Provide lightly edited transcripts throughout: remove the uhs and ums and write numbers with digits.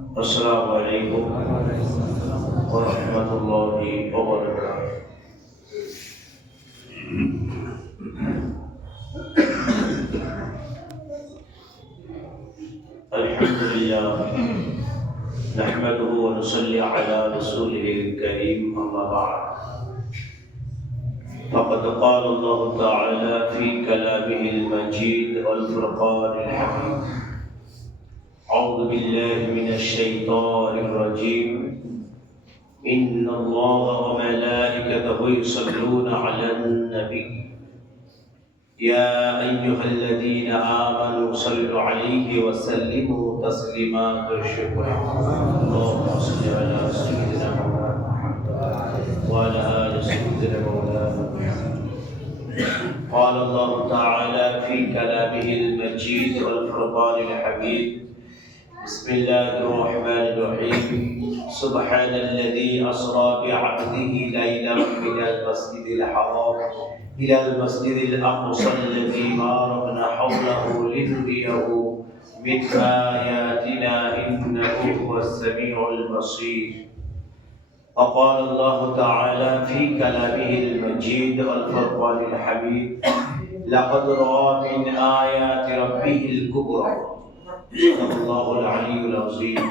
السلام عليكم ورحمة الله وبركاته. الحمد لله نحمده ونصلي على رسوله الكريم، أما بعد فقد قال الله تعالى في كلامه المجيد والفرقان الحميد: أعوذ بالله من الشيطان الرجيم. إن الله وملائكته يصلون على النبي يا أيها الذين آمنوا صلوا عليه وسلموا تسليما. شكرا. اللهم صل على سيدنا مولانا محمد وعلى آل سيدنا مولانا محمد. قال الله تعالى في كلامه المجيد والفرقان الحميد: بسم الله الرحمن الرحيم. سبحان الذي أسرى بعبده ليلا من المسجد الحرام إلى المسجد الأقصى الذي باركنا حوله لنريه من آياتنا إنه هو السميع البصير. وقال الله تعالى في كلامه المجيد والفرقان الحميد: لقد رأى من آيات ربه الكبرى. صدق الله العلي العظيم.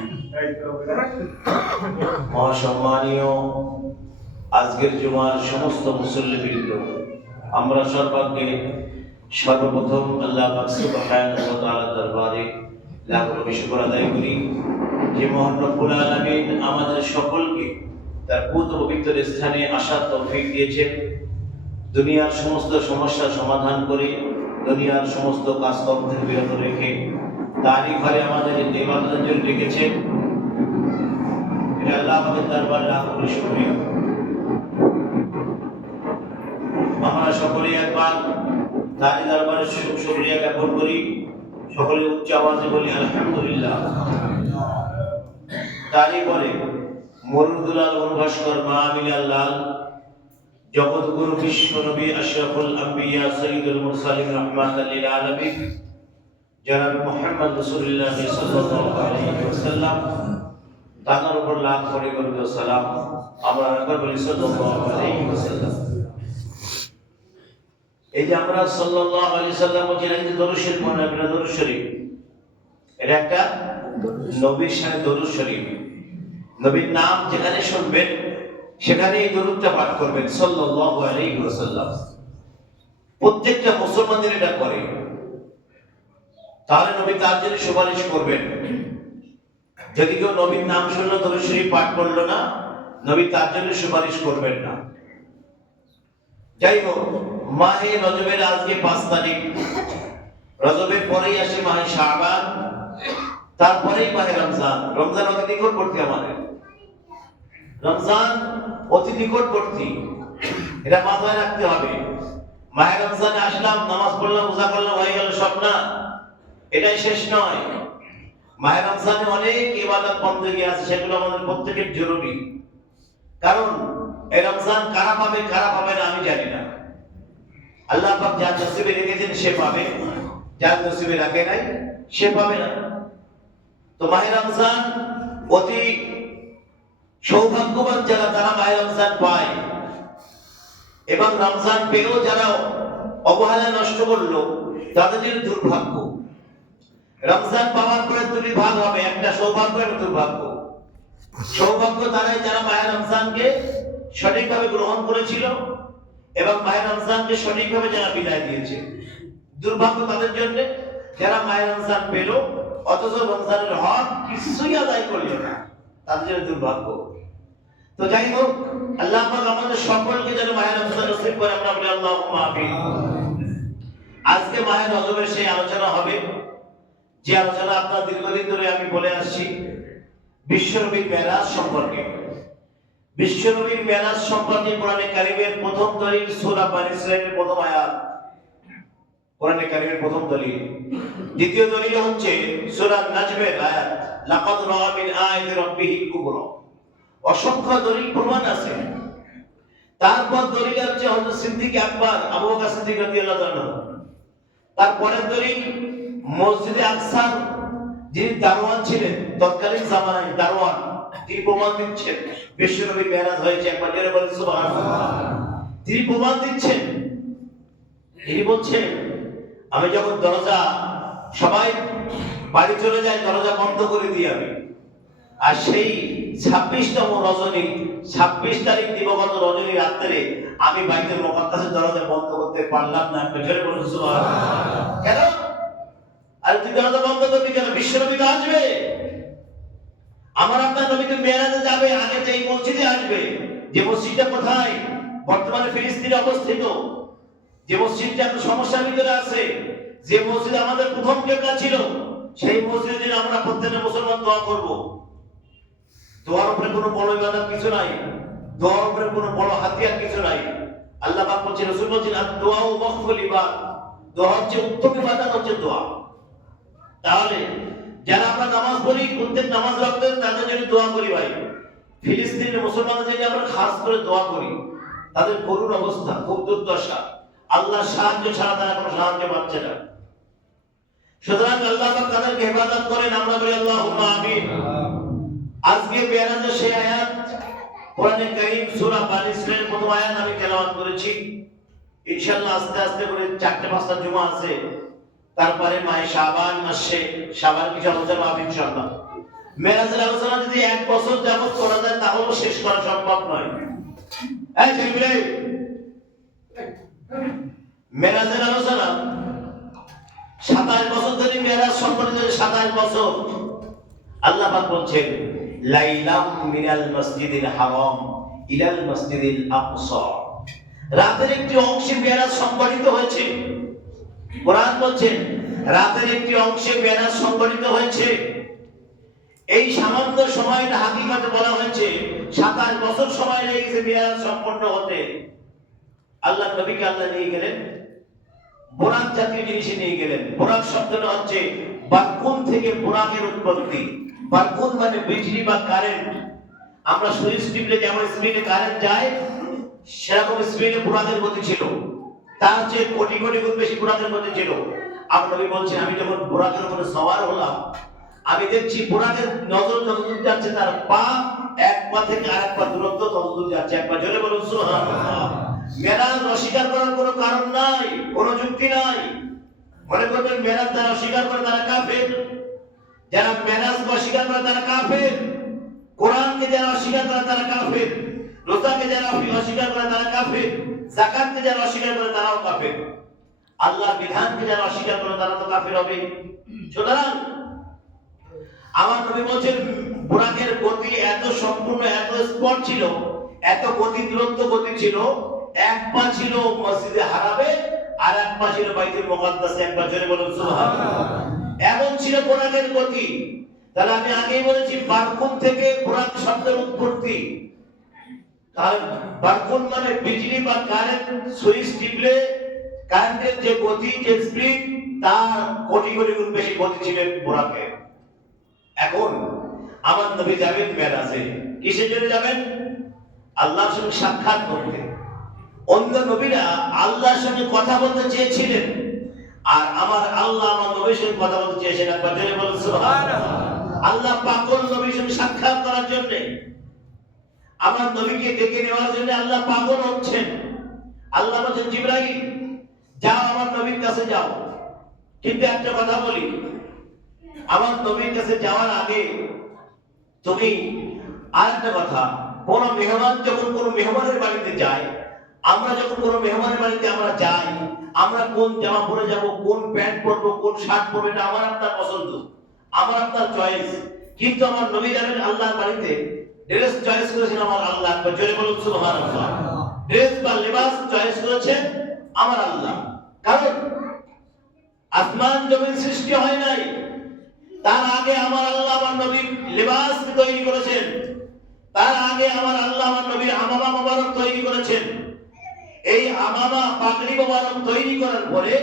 মহাসম্মানীয় আজকের জুমার সমস্ত মুসল্লিবৃন্দ, আমরা সর্বপ্রথম আল্লাহ পাক সুবহানাহু ওয়া তাআলার দরবারে লাখ লাখ শুকর আদায় করি যে মহান রব্বুল আলামিন আমাদের সকলকে তার পবিত্র স্থানে আসার তৌফিক দিয়েছেন। দুনিয়ার সমস্ত সমস্যা সমাধান করে, দুনিয়ার সমস্ত কাজকর্ম থেকে বিরত রেখে তারই ঘরে আমাদের ইবাদতের জন্য ডেকেছেন। এটা আল্লাহ পাকের দরবারে লাখ লাখ শুকরিয়া। আমরা সকলে একবার তারই দরবারে শুকরিয়া জ্ঞাপন করি, সকলে উচ্চ আওয়াজে বলি আলহামদুলিল্লাহ। তারই পরে মরুদুলাল ভাস্কর মাহমিলাল লাল জগৎগুরু বিশ্ব নবী আশরাফুল আম্বিয়া সৈয়দুল মুরসালিন রাহমাতাল লিল আলামিন জনাব মুহাম্মদ রাসূলুল্লাহ সাল্লাল্লাহু আলাইহি ওয়াসাল্লাম তার উপর লাখ কোটি কোটি সালাম। আমরা একবার বলি সাল্লাল্লাহু আলাইহি ওয়াসাল্লাম। এই যে আমরা সাল্লাল্লাহু আলাইহি ওয়াসাল্লাম বলেন যে দরুদ শরীফ মনে রাখবেন, দরুদ শরীফ এটা একটা নবীর শানে দরুদ শরীফ। নবীর নাম যেখানে শুনবেন সেখানে এই দরুদটা পাঠ করবেন সাল্লাল্লাহু আলাইহি ওয়াসাল্লাম। প্রত্যেকটা মুসলমানদের এটা করে, তাহলে নবী তার জন্য সুপারিশ করবেন। যদি কেউ নবীর নাম শুনলো দরুদ শরীফ পাঠ করলো না, নবী তার জন্য সুপারিশ করবেন না। যাই হোক, মাহে রজবের আজকে 5 তারিখ। রজবের পরেই আসে মাহে শাবান, তারপরেই মাহে রমজান। রমজান অতি নিকটবর্তী আমাদের, রমজান অতি নিকটবর্তী, এটা মাথায় রাখতে হবে। মাহে রমজানে আসলাম, নামাজ পড়লাম, রোজা করলাম, হয়ে গেল সব না, এটাই শেষ নয়। মাহে রমজানে অনেক ইবাদত বন্দেগী আছে, সেগুলো আমাদের প্রত্যেকের জরুরি। কারণ এই রমজান কারা পাবে কারা পাবে না আমি জানি না। আল্লাহ পাক যার নসিবে রেখেছেন সে পাবে, যার নসিবে রাখে নাই সে পাবে না। তো মাহে রমজান অতি সৌভাগ্যবান যারা, তারা মাহে রমজান পায়। এবং রমজান পেয়েও যারা অবহেলা নষ্ট করলো তাদের জন্য দুর্ভাগ্য। রমজান পাওয়ার পরে দুটি ভাগ হবে, একটা সৌভাগ্য এবং দুর্ভাগ্য। সৌভাগ্য তারাই যারা মাহে রমজানকে সঠিকভাবে গ্রহণ করেছিল এবং মাহে রমজানকে সঠিকভাবে যারা বিদায় দিয়েছে। দুর্ভাগ্য তাদের জন্য যারা মাহে রমজান পেল অথচ রমজানের হক কিছুই আদায় করল না, তাদের জন্য দুর্ভাগ্য। তো যাই হোক, আল্লাহ পাক আমাদের সকলকে যেন মাহে রমজান নসিব করে, আমরা বলি আল্লাহুম্মা আমিন। আজকে মাহে রজবের সেই আলোচনা হবে, যে আলোচনা আপনার দীর্ঘদিন ধরে আমি বলে আসছি বিশ্বনবীর মেরাজ সম্পর্কে। বিশ্বনবীর মেরাজ সম্পর্কে কোরআনে কারীমের প্রথম দলিল সূরা বনী ইসরাঈলের প্রথম আয়াত, কোরআনে কারীমের প্রথম দলিল। দ্বিতীয় দলিল হচ্ছে সূরা নাজমের আয়াত, লাকাদ রাআ মিন আয়াতি রাব্বিহিল কুবরা। অসংখ্য দলিল প্রমাণ আছে। তারপর দলিল হচ্ছে হযরত সিদ্দিক আকবর আবু বকর সিদ্দিক রাদিয়াল্লাহু তাআলা। তারপরের দলিল মসজিদে আকসার যিনি দারোয়ান ছিলেন তৎকালীন জামানায় দারোয়ান, তিনি প্রমাণ দিচ্ছেন বিশ্বনবী মেরাজ হয়েছে। একবার জোরে বলেন সুবহানাল্লাহ। তিনি প্রমাণ দিচ্ছেন, তিনি বলছেন আমি যখন দরজা, সবাই বাড়ি চলে যায়, দরজা বন্ধ করে দিই আমি, আর সেই 26তম রজনী, 26 তারিখ দিবগত রজনী রাত্রে আমি বাইতুল মুকাদ্দাসের দরজা বন্ধ করতে পারলাম না। জোরে বলুন সুবহানাল্লাহ। কেন? আর তুই দরজা বন্ধ করবি কেন? বিশ্বনবী তো আসবে, আমার আপনার নবী তো মেরাজে যাবে, আগে তো এই মসজিদে আসবে। যে মসজিদটা কোথায়? বর্তমানে ফিলিস্তিনে অবস্থিত, যে মসজিদটা একটা সমস্যার ভিতরে আছে, যে মসজিদ আমাদের প্রথম কিবলা ছিল, সেই মসজিদে আমরা প্রত্যেকটা মুসলমান দোয়া করব। দোয়ার উপরে কোনো বড় ইবাদত কিছু নাই, দোয়ার উপরে কোনো বড় হাতিয়ার কিছু নাই। আল্লাহ পাক বলেছেন, রাসূল বলেছেন, আদ-দুআউ মাখফুল ইবাদ, দোয়া হচ্ছে উত্তম ইবাদত, হচ্ছে দোয়া। তাহলে যারা আমরা নামাজ পড়ি, প্রত্যেক নামাজ রাখতেন, তাদের জন্য দোয়া করি ভাই। ফিলিস্তিনের মুসলমানদের জন্য আমরা খাস করে দোয়া করি। তাদের করুণ অবস্থা, খুব দুর্দশা, আল্লাহ সাহায্য ছাড়া তারা কোনো সাহায্য পাচ্ছে না। সুতরাং আল্লাহ পাক তাদেরকে হেফাজত করেন, আমরা বলি আল্লাহুম্মা আমিন। আজকে মেরাজের সেই আয়াত, কোরআনে কারীম সূরা বানী ইসরাঈলের প্রথম আয়াত আমি তেলাওয়াত করেছি। ইনশাআল্লাহ আস্তে আস্তে করে 4-5টা জুমা আছে, তারপরে মাহে শাবান মাসে শাবান কিছু আলোচনা হবে ইনশাআল্লাহ। মেরাজের আলোচনা যদি 1 বছর যাবত করা যায় তাহলেও শেষ করা সম্ভব নয়। এই ছেলেমেয়ে, মেরাজের আলোচনা 27 বছর ধরে মেরাজ সম্পর্কে, 27 বছর। আল্লাহ পাক বলছেন, লাইলাম মিনাল মসজিদিল হারাম ইলাল মসজিদিল আকসা, রাতের একটি অংশে মেরাজ সংঘটিত হয়েছে। কোরআন বলছেন রাতের একটি অংশে মেরাজ সংঘটিত হয়েছে। এই সামান্য সময়টা হাকিকতে বলা হয়েছে 27 বছর সময় লেগেছে মেরাজ সম্পন্ন হতে। আল্লাহ নবীকে আল্লাহ নিয়ে গেলেন, বোরাক জাতীয় জিনিসে নিয়ে গেলেন। বোরাক শব্দটা হচ্ছে বারকুন থেকে বোরাকের উৎপত্তি। বারকুন মানে বিজলি বা কারেন্ট। আমরা সুইচ টিপলে যেমন স্পিডে কারেন্ট যায়, সেরকম স্পিডে বোরাকের গতি ছিল, তার চেয়ে কোটি কোটি গুণ বেশি বোরাকের গতি ছিল। আল্লাহ নবী বলছেন, আমি যখন বোরাকের উপরে সওয়ার হলাম, আমি দেখছি বোরাকের নজর যতদূর যাচ্ছে, তার পা এক পা থেকে আরেক পা দূরত্ব ততদূর যাচ্ছে। একবার জোরে বলুন সুবহানাল্লাহ। মেরাজ অস্বীকার করার কোনো কারণ নাই, কোনো যুক্তি নাই। মনে করবেন মেরাজ যারা অস্বীকার করে তারা কাফের, যারা মেরাজ অস্বীকার করে তারা কাফের, কোরআনকে যারা অস্বীকার করে তারা কাফের, রোজাকে যারা অস্বীকার করে তারা কাফের, যাকাতকে যারা অস্বীকার করে তারাও কাফের, আল্লাহর বিধানকে যারা অস্বীকার করে তারা তো কাফের হবে। সুতরাং আমার নবী বলেন বুরাকের গতি এত সম্পূর্ণ, এত স্পট ছিল, এত গতি দূরত্ব গতি ছিল, এক পা ছিল মসজিদে হারামে আর এক পা ছিল বাইতুল মুকাদ্দাসে। একবার জোরে বলুন সুবহানাল্লাহ। এমন ছিল বুরাকের গতি। তাহলে আমি আগেই বলেছি বারকুন থেকে বুরাক শব্দের উৎপত্তি। তাহলে বারকুন মানে বিজলি বা কারেন্ট, সুইচ টিপলে কারেন্টের যে গতি, যে স্পিড, তার কোটি কোটি গুণ বেশি গতি ছিল বুরাকে। এখন আমার নবী যাবেন মেরাজে, কিসের জন্য যাবেন? আল্লাহর সঙ্গে সাক্ষাৎ করতে। অন্য নবীরা আল্লাহর সঙ্গে কথা বলতে চেয়েছিলেন, আর আমার আল্লাহ আমার নবীর সঙ্গে কথা বলতে চেয়েছেন। একবার জোরে বলুন সুবহানাল্লাহ। আল্লাহ পাগল নবীর সঙ্গে সাক্ষাৎ করার জন্য, আমার নবীকে ডেকে নেওয়ার জন্য আল্লাহ পাগল হচ্ছেন। আল্লাহ বলেন, জিবরাইল যাও আমার নবীর কাছে যাও। কিন্তু একটা কথা বলি, আমার নবীর কাছে যাওয়ার আগে তুমি আরেকটা কথা, কোন মেহমান যখন কোন মেহমানের বাড়িতে যায়, আমরা যখন কোন মেহমানের বাড়িতে আমরা যাই, আমরা কোন জামা পরে যাব, কোন প্যান্ট পরবো, কোন শার্ট পরবো, এটা আমার আপনার পছন্দ, আমার আপনার চয়েস। কিন্তু আমার নবী যাবেন আল্লাহর বাড়িতে, ড্রেস চয়েস করেছেন আমার আল্লাহ। জোরে বলুন সুবহানাল্লাহ। ড্রেস বা লেবাস চয়েস করেছেন আমার আল্লাহ। কারণ আসমান জমিন সৃষ্টি হয় নাই, তার আগে আমার আল্লাহ আমার নবীর লেবাস তৈরি করেছেন। তার আগে আমার আল্লাহ আমার নবীর আমামা মোবারক তৈরি করেছেন। এই আমামা পাগড়ি মোবারক তৈরি করার পরে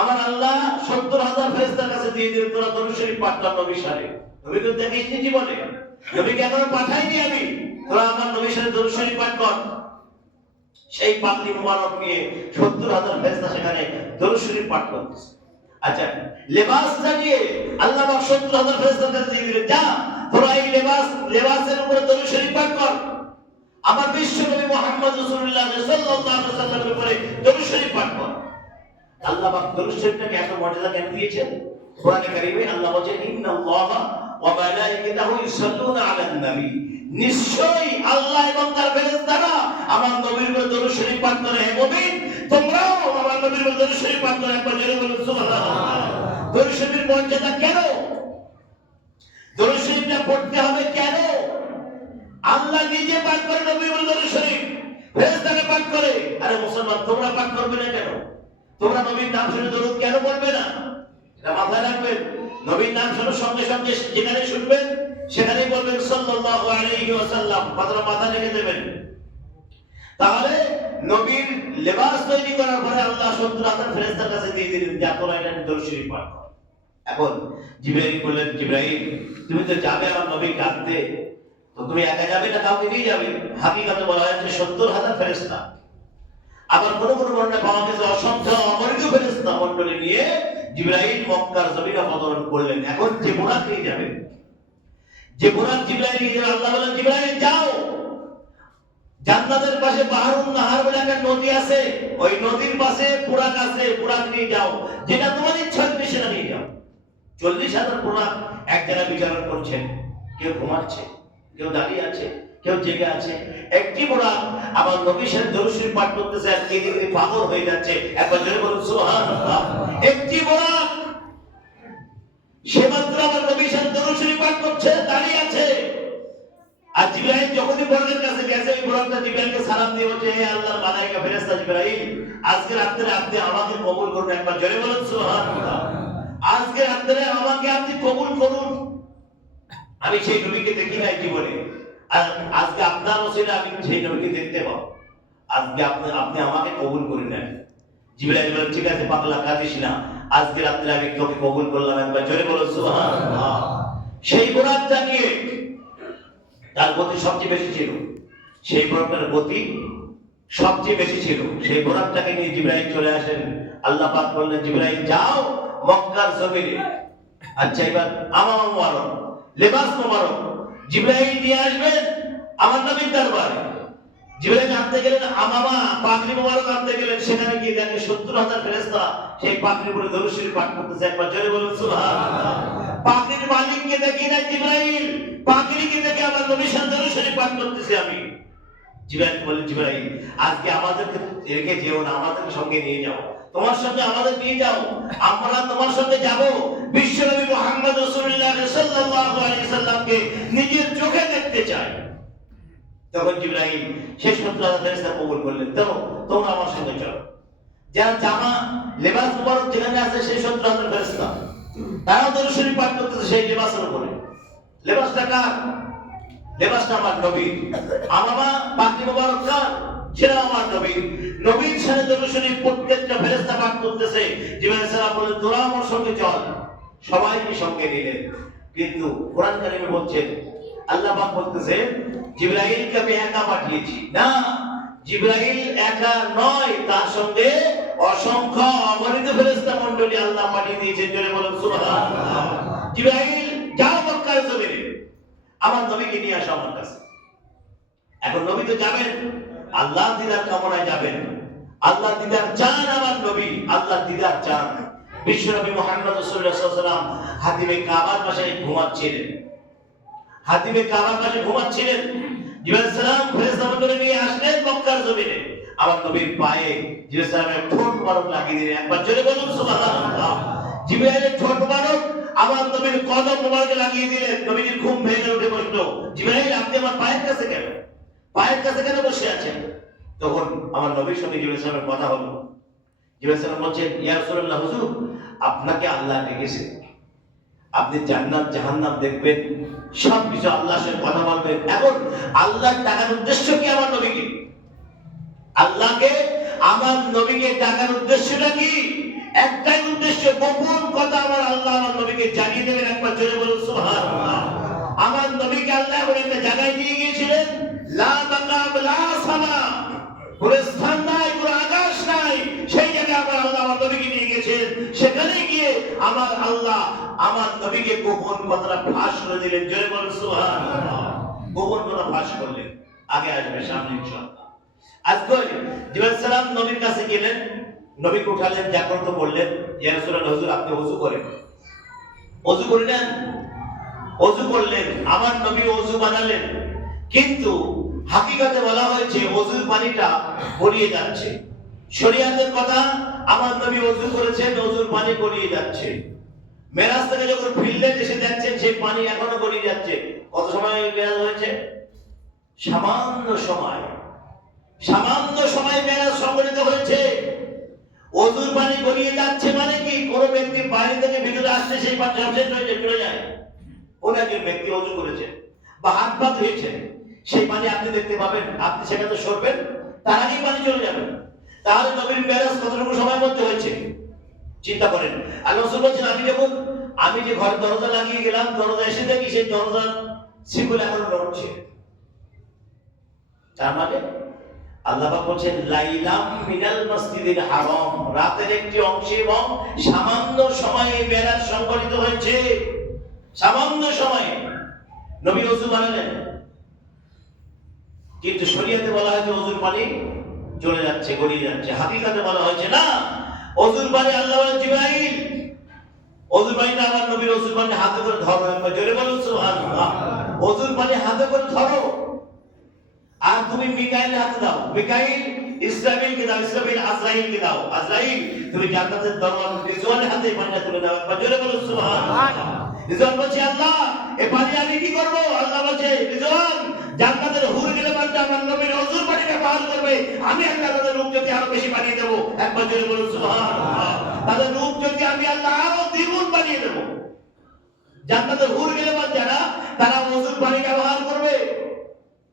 আমার আল্লাহ 70,000 ফেরেশতার কাছে দিয়ে দিলেন, তোরা দরুদ শরীফ পাঠ কর নবীর সাথে। নবী তো দেখিসনি জীবনে, নবীকে এখনো পাঠাইনি আমি, তোরা আমার নবীর সাথে দরুদ শরীফ পাঠ কর। সেই পাগড়ি মোবারক নিয়ে 70,000 ফেরেশতা সেখানে দরুদ শরীফ পাঠ করতেছে। আচ্ছা, লেবাসটা নিয়ে আল্লাহ পাক 70,000 ফেরেশতার কাছে দিয়ে দিলেন, যা তোরা এই লেবাসের উপরে দরুদ শরীফ পাঠ কর। আমার বিশ্ব নবী মুহাম্মদ রাসূলুল্লাহ সাল্লাল্লাহু আলাইহি ওয়াসাল্লামের উপরে দরুদ শরীফ পাঠ কর। আল্লাহ পাক দরুদ শরীফটাকে এত মর্যাদা কেন দিয়েছেন? কোরআনে কারীমে আল্লাহ বলেন, ইন্নাল্লাহা ওয়া মালাইকাতাহু ইউসাল্লুনা আলান নবী, নিশ্চয়ই আল্লাহ এবং তার ফেরেশতারা আমার নবীর উপরে দরুদ শরীফ পাঠ করে। হে মুমিন, তোমরাও আমার নবীর উপরে দরুদ শরীফ পাঠ করো। একবার জোরে বলুন সুবহানাল্লাহ। দরুদ শরীফের মর্যাদা কেন? দরুদ শরীফটা পড়তে হবে কেন? আল্লাহ নিজে পাঠ করে নবীর উপরে দরুদ শরীফ, ফেরেশতারা পাঠ করে। আরে মুসলমান, তোমরা পাঠ করবে না কেন? তোমরা নবীর নাম শুনে দরুদ কেন পড়বে না? এটা মাথায় রাখবেন। নবীর নাম শুনে সঙ্গে সঙ্গে যেখানে শুনবেন সেখানেই বলবেন সাল্লাল্লাহু আলাইহি ওয়াসাল্লাম, কথাটা মাথায় রেখে দেবেন। তাহলে নবীর লেবাস তৈরি করার পরে আল্লাহ 70,000 ফেরেশতার কাছে দিয়ে দিলেন, যা তোরা এটা দরুদ শরীফ পাঠ কর। এখন জিবরাইল বললেন, জিবরাইল তুমি তো যাবে আমার নবীকে আনতে, তো তুমি একা যাবে না কাউকে নিয়ে যাবে? হাকিকাতে বলা হয়েছে 70,000 ফেরেশতা। আবার কোন কোন বর্ণনা পাওয়া গেছে অসংখ্য অগণিত ফেরেশতা মণ্ডলী নিয়ে জিবরাইল মক্কার জমিনে অবতরণ করলেন। এখন যে বুরাক নিয়ে যাবে, যে বুরাক জিবরাইল নিয়ে যাবে, আল্লাহ বলেন, জিবরাইল যাও, জান্নাতের পাশে বাহরুন নাহার বলে একটা নদী আছে, ওই নদীর পাশে বুরাক আছে, বুরাক নিয়ে যাও, যেটা তোমার ইচ্ছা হবে সেটা নিয়ে যাও। 40,000 বুরাক এক জায়গায় বিচরণ করছেন, কেউ ঘুমাচ্ছে, কেউ দাঁড়িয়ে আছে, কেউ জেগে আছে। একটি বুরাক আমার নবীর সাথে দরুদ শরীফ পাঠ করতেছে, আর কে দিকে পাগল হয়ে যাচ্ছে। একবার জোরে বলুন সুবহানাল্লাহ। একটি বুরাক সে মাত্র আমার নবীর সাথে দরুদ শরীফ পাঠ করছে, দাঁড়িয়ে আছে। আর জিবরাইল যখনই বুরাকের কাছে গেছে, ওই বুরাকটা জিবরাইলকে সালাম দিয়ে বলছে, হে আল্লাহর মালায়েকা ফেরেশতা জিবরাইল, আজকে রাতে আপনি আমাকে কবুল করুন। একবার জোরে বলুন সুবহানাল্লাহ। আজকে রাতে আমাকে আপনি কবুল করুন। আমি সেই নবীকে দেখি নাই জীবনে, আর আজকে আপনার ওসিলা আমি সেই নবীকে দেখতে পাবো। আজকে আপনি আমাকে কবুল করে নেন। জিবরাইল বলেন, ঠিক আছে পাগলা, কাঁদিস না, আজকে রাতে আমি তোকে কবুল করলাম। একবার জোরে বলুন সুবহানাল্লাহ। সেই বুরাকটা নিয়ে তার গতি সবচেয়ে বেশি ছিল, সেই বুরাকটার গতি সবচেয়ে বেশি ছিল। সেই বুরাকটাকে নিয়ে জিবরাইল চলে আসেন। আল্লাহ পাক বললেন, জিবরাইল যাও মক্কার জমিনে। আচ্ছা, এবার আমামা মুবারক, লেবাস মুবারক জিবরাইল নিয়ে আসবেন আমার নবীর দরবারে। জিবরাইল আনতে গেলেন আমামা পাগড়ি মুবারক আনতে গেলেন, সেখানে গিয়ে দেখে 70,000 ফেরেশতা সেই পাগড়ির উপরে দরুদ শরীফ পাঠ করতেছে। একবার জোরে বলুন সুবহানাল্লাহ। পাগড়ির মালিককে দেখি না জিবরাইল, পাগড়িকে দেখে আমার নবীর সাথে দরুদ শরীফ পাঠ করতেছে আমি। জিবরাইল বলেন, জিবরাইল আজকে আমাদেরকে রেখে যেও না, আমাদেরকে সঙ্গে নিয়ে যাও, তোমার সঙ্গে আমাদের নিয়ে যাও, আমরা তোমার সঙ্গে যাব। বিশ্বনবী মুহাম্মদ রাসূলুল্লাহ সাল্লাল্লাহু আলাইহি সাল্লামকে নিজের চোখে দেখতে চাই। তখন জিবরাইল শেষ 70,000 ফেরেশতা কবুল করলেন, দেখো তোমরা আমার সঙ্গে চলো। যারা জামা লেবাস মুবারক যেখানে আছে সেই 70,000 ফেরেশতা, তারাও দরুদ শরীফ পাঠ করতেছে সেই লেবাসের উপরে। লেবাসটা কার? লেবাসটা আমার নবীর। আমামা পাগড়ি মুবারক কার? সেটা আমার নবীর। নবীর সাথে দরুদ শরীফ প্রত্যেকটা ফেরেশতা পাঠ করতেছে। জিবরাইল সালাম বলেন, তোরা আমার সঙ্গে চল। সবাইকে সঙ্গে নিলেন। কিন্তু কোরআন কারিমে বলছেন, আল্লাহ পাক বলতেছেন, জিবরাইলকে আমি একা পাঠিয়েছি না, জিবরাইল একা নয়, তার সঙ্গে অসংখ্য অগণিত ফেরেশতা মণ্ডলী আল্লাহ পাঠিয়ে দিয়েছেন। জোরে বলুন সুবহানাল্লাহ। জিবরাইল যাও মক্কার জমিনে, আমার নবীকে নিয়ে আসো আমার কাছে। এখন নবী তো যাবেন, আল্লাহ দিদার কামনায় যাবেন। আল্লাহ দিদার চান আমার নবী, আল্লাহ দিদার চান। বিশ্বনবী মুহাম্মদ রাসূলুল্লাহ সাল্লাল্লাহু আলাইহি ওয়াসাল্লাম হাতিমে কাবার পাশে ঘুমাচ্ছিলেন। হাতিমে কাবার পাশে ঘুমাচ্ছিলেন। জিবরাইল সালাম ফেরেশতা মণ্ডলী নিয়ে আসলেন মক্কার জমিনে। আমার নবীর পায়ে জিবরাইল সালামের ঠোঁট মুবারক লাগিয়ে দিলেন। একবার জোরে বলুন সুবহানাল্লাহ। জিবরাইলের ঠোঁট মুবারক আমার নবীর কদম মুবারকে লাগিয়ে দিলেন। নবীজির ঘুম ভেঙে উঠে বসলো, জিবরাইল আপনি আমার পায়ের কাছে কেন, পায়ের কাছে কেন বসে আছেন? তখন আমার নবীর সঙ্গে জিবরাইল সালামের কথা হলো। জিবরাইল সালাম বলছেন, ইয়া রাসূলুল্লাহ, হুজুর আপনাকে আল্লাহ ডেকেছে, আপনি জান্নাত জাহান্নাম দেখবেন, সবকিছু আল্লাহর সাথে কথা বলবেন। এখন আল্লাহর ডাকার উদ্দেশ্য কি আমার নবীকে? আল্লাহকে আমার নবীকে ডাকার উদ্দেশ্যটা কি? একটাই উদ্দেশ্য, গোপন কথা আমার আল্লাহ আমার নবীকে জানিয়ে দেবেন। একবার জোরে বলুন সুবহানাল্লাহ। আমার নবীকে আল্লাহ এমন একটা জায়গায় নিয়ে গিয়েছিলেন, লা মাকাম লা সামা, পুরো স্থান নাই, পুরো আকাশ নাই, সেই জায়গায় আমার আল্লাহ আমার নবীকে নিয়ে গেছেন। সেখানে গিয়ে আমার আল্লাহ আমার নবীকে গোপন কথাটা ফাঁস করে দিলেন। জোরে বলুন সুবহানাল্লাহ। গোপন কথা ফাঁস করলেন, আগে আসবে সামনে ইনশাআল্লাহ। আজকে জিবরাইল সালাম নবীর কাছে গেলেন, নবীকে উঠালেন, জাগ্রত করলেন, ইয়া রাসূলুল্লাহ হুজুর আপনি ওযু করেন। ওযু করলেন, ওযু করলেন, আমার নবী ওযু বানালেন, কিন্তু হাকিকতে বলা হয়েছে ওযুর পানিটা গড়িয়ে যাচ্ছে। শরীয়তের কথা, আমার নবী ওযু করেছেন, ওযুর পানি গড়িয়ে যাচ্ছে। মেরাজ থেকে যখন ফিরলেন এসে দেখছেন সেই পানি এখনো গড়িয়ে যাচ্ছে। কত সময় মেরাজ হয়েছে? সামান্য সময়, সামান্য সময় মেরাজ সংঘটিত হয়েছে। ওযুর পানি গড়িয়ে যাচ্ছে মানে কি? কোন ব্যক্তি বাইরে থেকে ভিতরে আসছে সেই পানি শেষ হয়ে যায়, চলে যায়। কোন একজন ব্যক্তি ওযু করেছে বা হাত পা ধুয়েছে, সেই পানি আপনি দেখতে পাবেন, আপনি সেখানে সরবেন, তার আগেই পানি চলে যাবে। তাহলে নবীর মেরাজ কতটুকু সময়ের মধ্যে হয়েছে চিন্তা করেন। আল্লাহ রাসূল বলেছেন, আমি যে ঘরের দরজা লাগিয়ে গেলাম, দরজা এসে দেখি সেই দরজার শিকল এখনো নড়ছে। তার মানে আল্লাহ পাক বলেন লাইলাম মিনাল মসজিদিল হারাম, রাতের একটি অংশে এবং সামান্য সময়ে মেরাজ সংঘটিত হয়েছে। সামান্য সময়ে নবী ওযু বানালেন, কিন্তু শরীয়তে বলা হয়েছে ওযুর পানি চলে যাচ্ছে, গড়িয়ে যাচ্ছে। হাকিকতে বলা হয়েছে না, ওযুর পানি আল্লাহ বলেন জিবরাইল ওযুর পানিটা আমার নবীর ওযুর পানি হাতে করে ধরো, একবার জোরে বলুন সুবহানাল্লাহ। ওযুর পানি হাতে করে ধরো আর তুমি মিকাইলের হাতে দাও, মিকাইল ইসরাফিলকে দাও, ইসরাফিল আজরাইলকে দাও, আজরাইল তুমি জান্নাতের দরজা রিজওয়ানের হাতে পানিটা তুলে দাও, একবার জোরে বলুন সুবহানাল্লাহ। রিজওয়ান বলছে আল্লাহ এই পানি আমি কি করব? আল্লাহ বলছে রিজওয়ান জান্নাতের হুর গেলে বান্দা আমার নবীর ওযুর পানি ব্যবহার করবে, আমি আল্লাহ তাদের রূপ যদি আরো বেশি বানিয়ে দেব, একবার জোরে বলুন সুবহানাল্লাহ। তাদের রূপ যদি আমি আল্লাহ আরো দ্বিগুণ বানিয়ে দেব। জান্নাতের হুর গেলে বান্দারা তারা ওযুর পানি ব্যবহার করবে,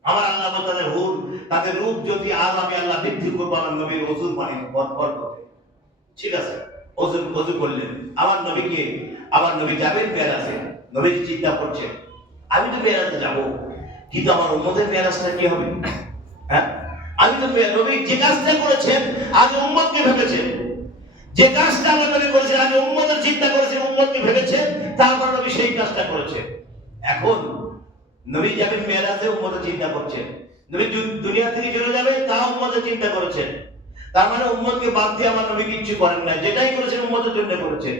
আমার আল্লাহ তাদের হুর তাদের রূপ যদি আজ আমি আল্লাহ বৃদ্ধি করবো আমার নবীর ওযুর পানি বরকতে। ঠিক আছে, ওযু করলেন, আমার নবী যাবেন মেরাজে। নবী চিন্তা করছেন আমি তো মেরাজে যাব, কিন্তু আমার উম্মতের মেরাজটা কি হবে? হ্যাঁ, আমি তো নবী যে কাজটা করেছেন আগে উম্মতকে ভেবেছেন, যে কাজটা আমার নবী করেছেন আগে উম্মতের চিন্তা করেছেন, উম্মতকে ভেবেছেন, তারপর নবী সেই কাজটা করেছেন। এখন নবী যাবেন মেরাজে, উম্মতের চিন্তা করছেন। নবী দুনিয়া থেকে চলে যাবে, তা উম্মতের চিন্তা করেছেন। তার মানে উম্মতকে বাদ দিয়ে আমার নবী কিচ্ছু করেন নাই, যেটাই করেছেন উম্মতের জন্য করেছেন।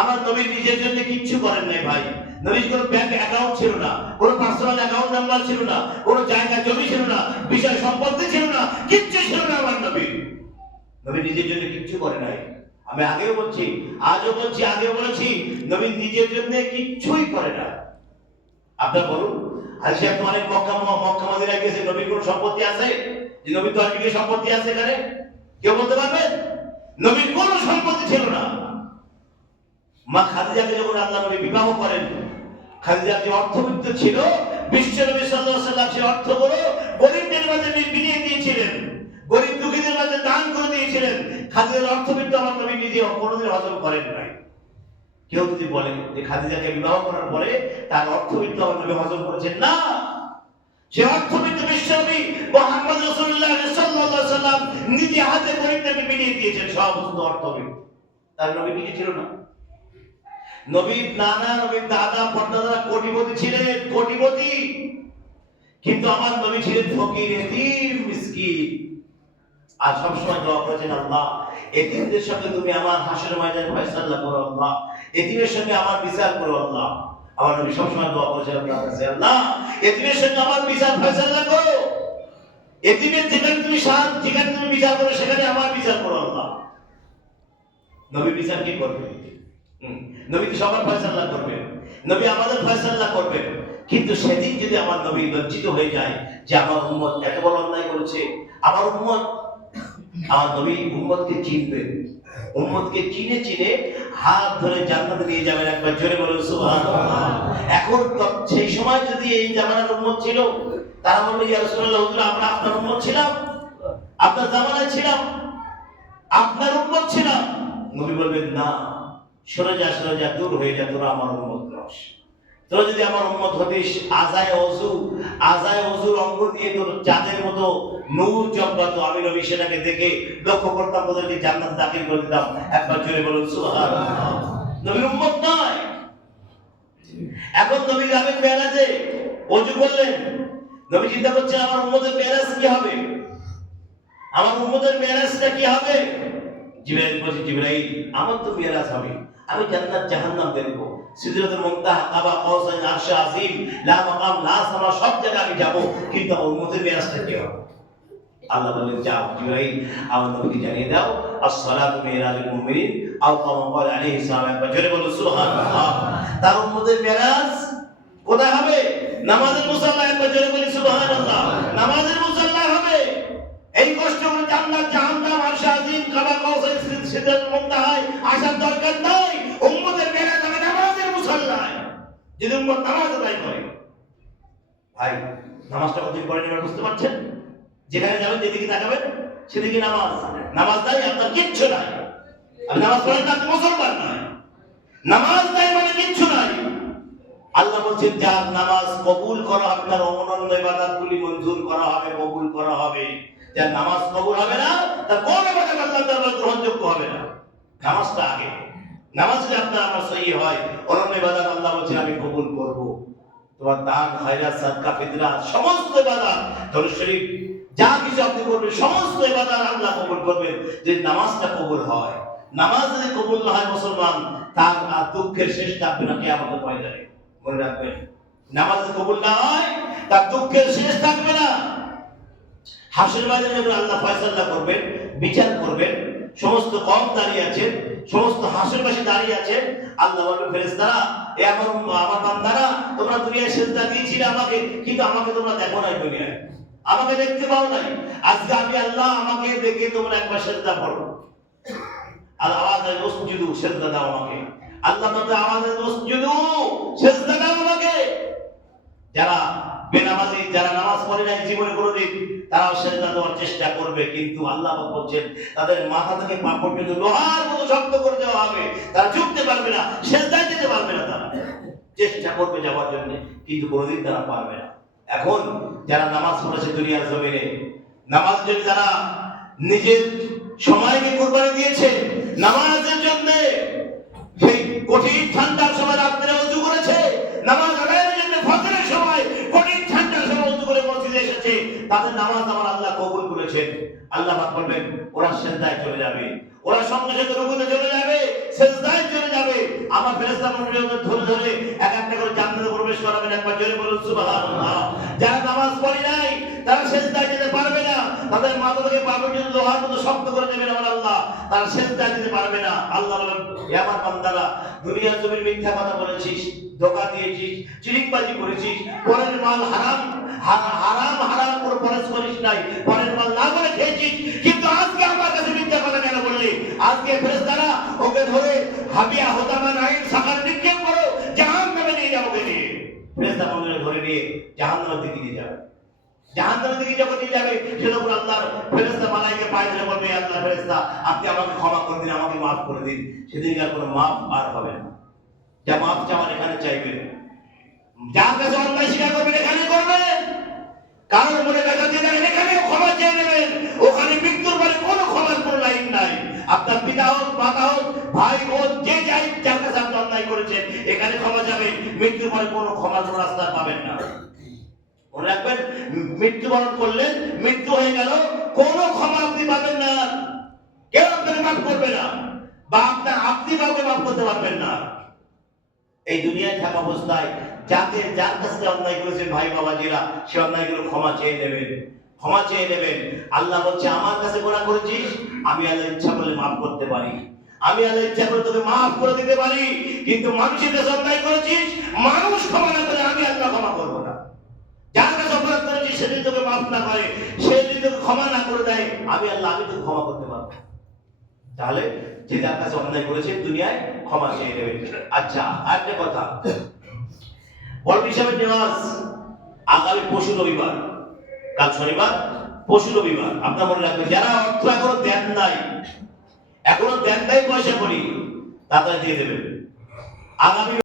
আমার নবী নিজের জন্য কিচ্ছু করেন নাই ভাই। নবীর কোনো ব্যাংক অ্যাকাউন্ট ছিল না, কোনো পার্সোনাল অ্যাকাউন্ট নাম্বার ছিল না, কোনো জায়গা জমি ছিল না, বিষয় সম্পত্তি ছিল না, কিচ্ছু ছিল না আমার নবী। নবী নিজের জন্য কিচ্ছু করে নাই। আমি আগেও বলছি, আজও বলছি, আগেও বলেছি, নবী নিজের জন্য কিচ্ছুই করে না। আপনার বলুন, আজকে এত অনেক মক্কা মদিনায় গেছে, নবীর কোনো সম্পত্তি আছে? যে নবীর দরবারে সম্পত্তি আছে এখানে? কেউ বলতে পারবেন? নবীর কোনো সম্পত্তি ছিল না। মা খাদিজাকে যখন আল্লাহ নবী বিবাহ করেন, খাদিজা যে অর্থবিত্ত ছিল, বিশ্ব নবী সাল্লাল্লাহু আলাইহি ওয়াসাল্লাম সেই অর্থগুলো গরীবদের মাঝে বিলিয়ে দিয়েছিলেন, গরীব দুঃখীদের মাঝে দান করে দিয়েছিলেন। খাদিজার অর্থবিত্ত আমার নবী নিজে কোনোদিন হজম করেন নাই। কেউ যদি বলে যে খাদিজাকে বিবাহ করার পরে তার অর্থবিত্ত আমার নবী হজম করেছেন, না, সে অর্থবিত্ত বিশ্বনবী মুহাম্মদ রাসূলুল্লাহ সাল্লাল্লাহু আলাইহি ওয়াসাল্লাম নিজে হাতে গরীবদেরকে বিলিয়ে দিয়েছেন সমস্ত অর্থবিত্ত। তার নবী কি ছিল না? নবীর নানা, নবীর দাদা পরদাদা কোটিপতি ছিলেন, কোটিপতি, কিন্তু আমার নবী ছিলেন ফকির, এতিম, মিসকিন। আর সবসময় দোয়া করেছেন আল্লাহ এতিমদের সঙ্গে তুমি আমার হাসরের ময়দানে ফয়সালা করো আল্লাহ, এতিমের সঙ্গে আমার বিচার করো আল্লাহ। আমার নবী সবসময় দোয়া করেছেন আল্লাহর কাছে, আল্লাহ এতিমের সঙ্গে আমার বিচার ফয়সালা করো, এতিমের যেখানে তুমি বিচার করো সেখানে আমার বিচার করো আল্লাহ। নবী বিচার কি করবে? নবী তো সবার ফয়সালা করবেন, নবী আমাদের ফয়সালা করবেন। কিন্তু সেদিন যদি আমার নবী লজ্জিত হয়ে যায় যে আমার উম্মত এত বড় অন্যায় করেছে, আমার নবী উম্মতকে চিনবেন, উম্মতকে চিনে চিনে হাত ধরে জান্নাতে নিয়ে যাবেন, একবার জোরে বলুন সুবহানাল্লাহ। এখন সেই সময় যদি এই জামানার উম্মত ছিল, তারা বলবে ইয়া রাসূলুল্লাহ হুজুর আমরা আপনার উম্মত ছিলাম, আপনার জামানায় ছিলাম, আপনার উম্মত ছিলাম। নবী বলবেন না, সরে যা, দূর হয়ে যা, তোরা আমার উম্মত নস। তোরা যদি আমার উম্মত হতিস, আজায় ওযুর অঙ্গ দিয়ে তোর চাঁদের মতো নূর জগবাতো, আমি নবী সেটাকে দেখে লক্ষ্য করতাম, তোদেরকে জান্নাতে দাখিল করে দিতাম। একবার জোরে বলুন সুবহানাল্লাহ। নবীর উম্মত নয়। এখন নবী যাবেন মেরাজে, ওযু করলেন, নবী চিন্তা করছেন আমার উম্মতের মেরাজ কি হবে, আমার উম্মতের মেরাজটা কি হবে। জিবরাইল বলছে, জিবরাইল আমার তো মেরাজ হবে, আমি জান্নাত জাহান্নাম দেখবো, সিদরাতুল মুনতাহা, কাবা কওসাইন, আরশে আজিম, লা মাকাম লা সামা, সব জায়গায় আমি যাব, কিন্তু আমার উম্মতের মেরাজটা কি হবে। আল্লাহ বলেন, যাও জিবরাইল আমার নবীকে জানিয়ে দাও, as-সালাতু মিরাজুল মুমিনিন আও কামা ক্বালা আলাইহিস সালাম। একবার জোরে বলুন সুবহানাল্লাহ। তার উম্মতের মেরাজ কোথায় হবে? নামাজের মুসাল্লা। একবার জোরে বলুন সুবহানাল্লাহ। নামাজের মুসাল্লা হবে। এই কষ্টগুলো জান্নাত জাহান্নাম আরশে আজিম কাবা কওসাইন সিদরাতুল মুনতাহায় আসার দরকার নাই। উম্মতের মেরাজ হবে নামাজের মুসাল্লায়, যদি উম্মত নামাজ আদায় করে। ভাই নামাজটা কতদিন পরে নেবেন বুঝতে পারছেন? যেখানে যাবেন যেদিকে তাকাবেন সেদিকে নামাজ, নামাজ নাই আপনার কিচ্ছু নাই। আপনি নামাজ পড়েন না, আপনি মুসলমান নয়। নামাজ নাই মানে কিচ্ছু নাই। আল্লাহ বলছেন, যার নামাজ কবুল করা হবে, তার অনন্য ইবাদতগুলি মঞ্জুর করা হবে, কবুল করা হবে। যার নামাজ কবুল হবে না, তার কোন ইবাদত আল্লাহর দরবারে গ্রহণযোগ্য হবে না। নামাজটা আগে। নামাজ যদি আপনার আমার সহি হয়, অনন্য ইবাদত আল্লাহ বলছেন আমি কবুল করব। তোমার দান, খায়রাত, সাদকা, ফিতরা, সমস্ত ইবাদত, দরুদ শরীফ, যা কিছু আপনি করবেন সমস্ত ইবাদত আল্লাহ কবুল করবেন, যদি নামাজটা কবুল হয়। নামাজ যদি কবুল না হয় মুসলমান, তার আর দুঃখের শেষ থাকবে না কিয়ামতের ময়দানে। মনে রাখবেন, নামাজ যদি কবুল না হয়, তার দুঃখের শেষ থাকবে না। হাসরের ময়দানে যখন আল্লাহ ফয়সালা করবেন, বিচার করবেন, সমস্ত কওম দাঁড়িয়ে আছে, সমস্ত হাসরবাসী দাঁড়িয়ে আছে, আল্লাহ বলবেন, ফেরেশতারা, এ আমার বান্দারা, তোমরা দুনিয়ায় সিজদা দিয়েছিলে আমাকে, কিন্তু আমাকে তোমরা দেখো নাই, দুনিয়ায় আমাকে দেখতে পাও নাই। আজকে আমি আল্লাহ, আমাকে দেখে তোমরা একবার সিজদা করো। আর আওয়াজ হয়, উসজুদু, সিজদা দাও আমাকে। আল্লাহ তাআলা আওয়াজ হয়, উসজুদু, সিজদা দাও আমাকে। যারা বেনামাজি, যারা নামাজ পড়ে নাই জীবনে কোনোদিন, তারাও সিজদা দেওয়ার চেষ্টা করবে, কিন্তু আল্লাহ বলছেন তাদের মাথা থেকে পা পর্যন্ত লোহার মতো শক্ত করে দেওয়া হবে, তারা ঝুঁকতে পারবে না, সিজদায় যেতে পারবে না। তারা চেষ্টা করবে যাওয়ার জন্য, কিন্তু কোনোদিন তারা পারবে না। এখন যারা নামাজ পড়েছে দুনিয়ার জমিনে, নামাজ যদি যারা নিজের সময়কে কুরবানি দিয়েছে নামাজের জন্য, সেই কঠিন ঠান্ডার সময় রাত্রে ওযু করেছে, নামাজ আদায়ের জন্য ফজরের সময় কঠিন ঠান্ডার সময় ওযু করে মসজিদে এসেছে, তাদের নামাজ আমার আল্লাহ কবুল করেছেন। আল্লাহ পাক বলবেন, ওরা সিজদায় চলে যাবে, ওরা সঙ্গে সঙ্গে রুকুতে চলে যাবে, সিজদায় চলে যাবে। আমার ফেরেশতা মণ্ডলী ওদের ধরে ধরে এক একটা করে জান্নাতে প্রবেশ করাবেন। একবার জোরে বলুন সুবহানাল্লাহ। যারা নামাজ পড়ে নাই, তারা সিজদায় যেতে পারবে না, তাদের মাথা থেকে পা পর্যন্ত লোহার মতো শক্ত করে দেবেন আমার আল্লাহ, তারা সিজদায় যেতে পারবে না। আল্লাহ বলেন, হে আমার বান্দারা, দুনিয়ার জমির মিথ্যা কথা বলেছিস, ধোঁকা দিয়েছিস, চিটিংবাজি করেছিস, পরের মাল হারাম হারাম করে খরচ করিস নাই, পরের মাল না করে খেয়েছিস, কিন্তু আজকে আমার কাছে মিথ্যা কথা কেন বললি? আজকে ফেরেশতারা ওকে ধরে হাবিয়া হোতামা নাইন সাকার নিক্ষেপ করো, জাহান্নামে নিয়ে যাও। ওকে নিয়ে ফেরেশতা মণ্ডলী ধরে নিয়ে জাহান্নামের দিকে নিয়ে যাবে। জাহান্নামের দিকে যখন নিয়ে যাবে, সেরকম আল্লাহর ফেরেশতা মালায়েকা পায়ে ধরে বলবে, আল্লাহ ফেরেশতা, আপনি আমাকে ক্ষমা করে দিন, আমাকে মাফ করে দিন। সেদিন আর কোনো মাফ আর হবে না। যা মাফ চাওয়ার এখানে চাইবেন, যার কাছে অন্যায় স্বীকার করবেন এখানে করবেন, কারণ মনে ব্যথা দিয়ে থাকেন এখানেও ক্ষমা চেয়ে নেবেন। ওখানে মৃত্যুর পরে কোনো ক্ষমার কোনো লাইন নাই। আপনার পিতা হোক, মাতা হোক, ভাই বোন, যে যাই, যার কাছে আপনি অন্যায় করেছেন, এখানে ক্ষমা যাবে, মৃত্যুর পরে কোনো ক্ষমার কোনো রাস্তা পাবেন না। মনে রাখবেন, মৃত্যুবরণ করলেন, মৃত্যু হয়ে গেল, কোনো ক্ষমা আপনি পাবেন না, কেউ আপনাকে মাফ করবে না, বা আপনি কাউকে মাফ করতে পারবেন না। এই দুনিয়ায় থাকা অবস্থায় যার কাছে অন্যায় করেছেন ভাই বাবাজিরা, সে অন্যায়গুলো ক্ষমা চেয়ে নেবেন, ক্ষমা চেয়ে নেবেন। আল্লাহ বলছে, আমার কাছে গুনাহ করেছিস, আমি আল্লাহ ইচ্ছা করলে মাফ করতে পারি, আমি আল্লাহ ইচ্ছা করে তোকে মাফ করে দিতে পারি, কিন্তু মানুষের কাছে অন্যায় করেছিস, মানুষ ক্ষমা না করে আমি আল্লাহ ক্ষমা করবো না। যার কাছে অপরাধ করেছিস সেদিন তোকে মাফ না করে, সেদিন তোকে ক্ষমা না করে দেয়, আমি আল্লাহ, আমি তোকে ক্ষমা করতে পারবো। তাহলে যে যার কাছে অন্যায় করেছে দুনিয়ায় ক্ষমা চেয়ে নেবেন। আচ্ছা, আরেকটা কথা, বড় হিসাবে নেওয়াজ আগামী পরশু রবিবার, কাল শনিবার, পরশু রবিবার। আপনার মনে রাখবেন, যারা অর্থ এখনো দেন নাই পয়সা করি, তাড়াতাড়ি দিয়ে দেবেন। আগামী